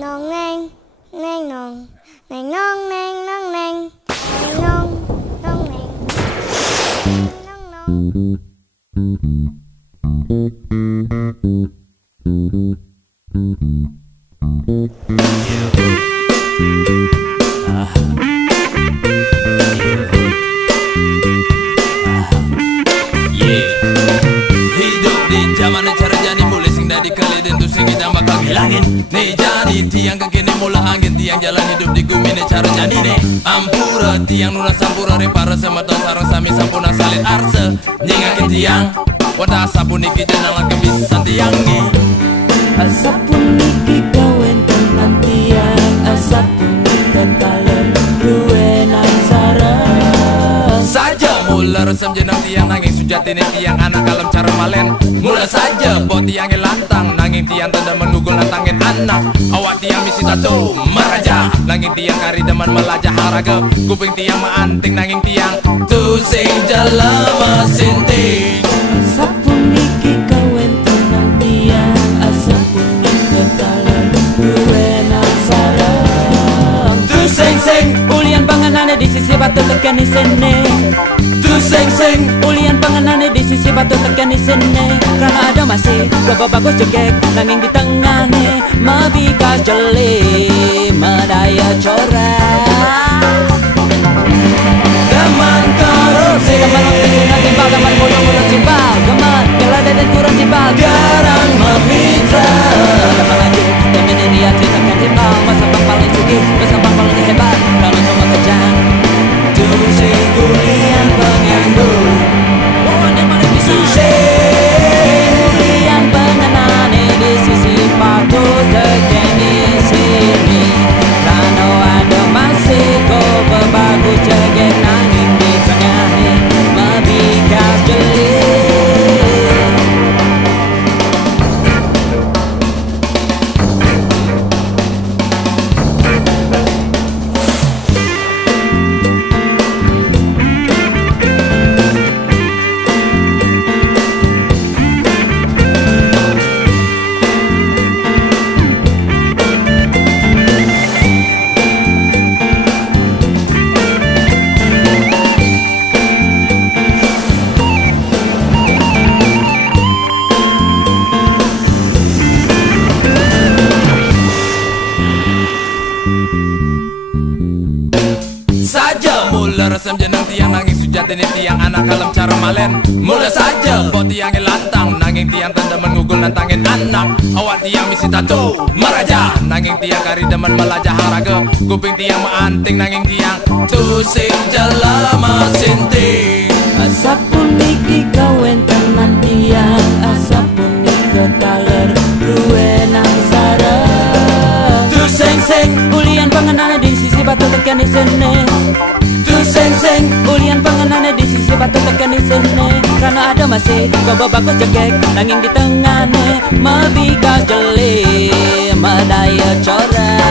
nong neng neng nong neng nong neng nong neng neng nong nong neng nong nong. Hidup di zaman cara jadi mulai sing dari kali dan tu sing kita bakal hilangin. Nih jadi tiang kekini mula angin tiang jalan hidup di bumi nih cara jadi nih. Ampura tiang nuna sampura repara sama ton sarang sami sampuna salin arse. Nyingakin tiang wadah sabun niki jenang kebisan tiang nih. Asapun niki kawen tenan tiang, asapun nikan kalen ruwenan sarang. Saja mula resem jenang tiang nanging sujati nih tiang anak kalem cara malen. Mula saja buat tiangnya lantang nanging tiang tanda menugul lantangin anak. Awak tiang misi tato meraja nanging tiang kari deman melajah haraga. Kuping tiang maanting nanging tiang tu sing jalama sinting. Asapun niki kawen tenan tiang, asapun nikan kalen ruwenan sarang. Tu sing sing Ulian panganane di sisi batu tekan di sini. tu sing sing Ulian panganane di sisi batu tekan di sini. Karena ada masih bapak bagus jegek nanging di tengahnya mabikas jeli medaya corak. Gaman korupsi Gaman oktisina timbal, gaman mulut-mulut cimbal, gaman kelada dan kurang cimbal, garang memitra. gaman lanjut dan menirian ceritakan timbal. Masa bang paling sugih, masa bang paling hebat, kalau cuma kejang Tu sing ulian penganggur Tu sing ulian pengenane di sisi batu tekan di sini. Karena ada masih kau berbagus jegek nanging di tengahnya mabikas jeli. Saja mula resem jenang tiang nanging sujati nih tiang anak kalem cara malen. Mula saja buat tiang lantang nanging tiang tanda mengugul nantangin anak. Awak tiang misi tato meraja nanging tiang kari demen melajah haraga. Kuping tiang maanting nanging tiang tu sing jalama sinting. Asapun niki kawen tenan tiang, asapun nika taler ruwenan sarang. Tu sing sing Ulian panganane di sisi batu tekan di sini. tu sing sing Ulian panganane di sisi batu tekan di sini. Karena ada masih bapak bagus jegek nanging di tengahnya mabikas jeli medaya corak.